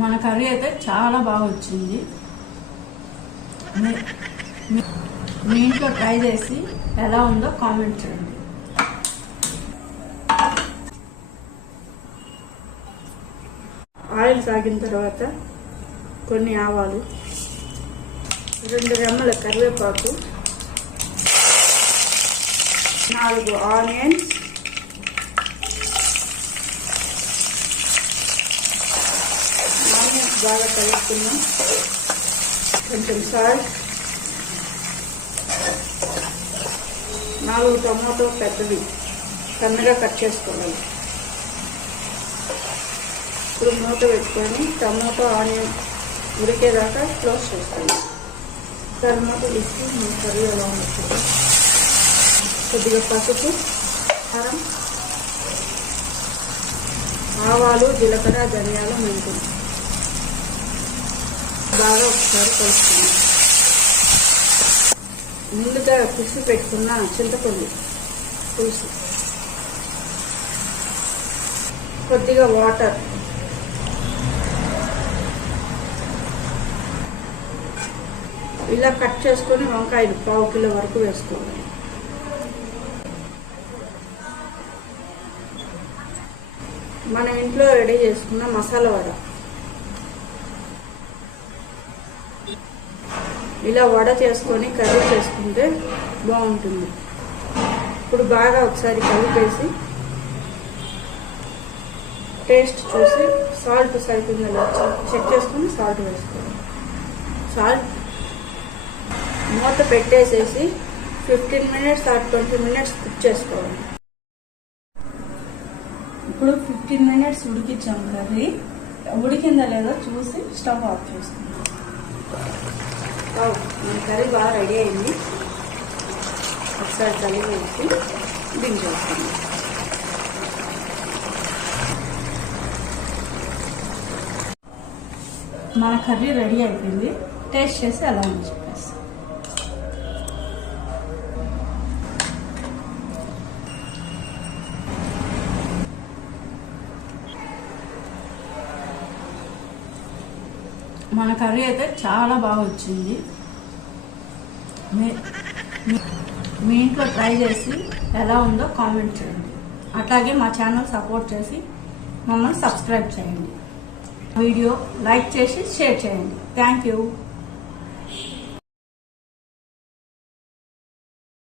మన కర్రీ అయితే చాలా బాగా వచ్చింది. మీ ఇంట్లో ట్రై చేసి ఎలా ఉందో కామెంట్ చేయండి. ఆయిల్ సాగిన తర్వాత కొన్ని ఆవాలు, 2 రెమ్మల కరివేపాకు, 4 ఆనియన్స్, బాగా కలుపుకున్నాం. కొంచెం సాల్ట్, 4 టమాటో పెద్దవి సన్నగా కట్ చేసుకోవాలి. ఇప్పుడు మూత పెట్టుకొని టమాటో ఆనియన్ ఉడికేదాకా క్లోజ్ చేసుకోవాలి. తర్వాత తీసి మన కర్రీ ఎలా ఉంటుంది. కొద్దిగా పసుపు, కారం, ఆవాలు, జీలకర్ర, ధనియాలు, మెంతులు బాగా ఒకసారి కలుపుకున్నాం. ముందుగా పిసి పెట్టుకున్న చింతపండు పులుసు, కొద్దిగా వాటర్, ఇలా కట్ చేసుకొని వంకాయలు 1/4 కిలో వరకు వేసుకోవాలి. మనం ఇంట్లో రెడీ చేసుకున్న మసాలా వడ, ఇలా వడ చేసుకొని కర్రీ చేసుకుంటే బాగుంటుంది. ఇప్పుడు బాగా ఒకసారి కలిపేసి టేస్ట్ చూసి సాల్ట్ సరిపోయిందో చెక్ చేసుకొని సాల్ట్ వేసుకోవాలి. సాల్ట్ మూత పెట్టేసేసి 15 మినిట్స్ ఆర్ 20 మినిట్స్ కుక్ చేసుకోవాలి. ఇప్పుడు 15 మినిట్స్ ఉడికించాము. కర్రీ ఉడికిందా లేదో చూసి స్టవ్ ఆఫ్ చేసుకుందాం. మన కర్రీ బాగా రెడీ అయింది. ఒకసారి కలిపి వేసి దించేస్తాను. మన కర్రీ రెడీ అయిపోయింది. టేస్ట్ చేసి ఎలా అని చెప్పేసి మన కర్రీ అయితే చాలా బాగా వచ్చింది. మీ ఇంట్లో ట్రై చేసి ఎలా ఉందో కామెంట్ చేయండి. అట్లాగే మా ఛానల్ సపోర్ట్ చేసి మమ్మల్ని సబ్స్క్రైబ్ చేయండి. వీడియో లైక్ చేసి షేర్ చేయండి. Thank you.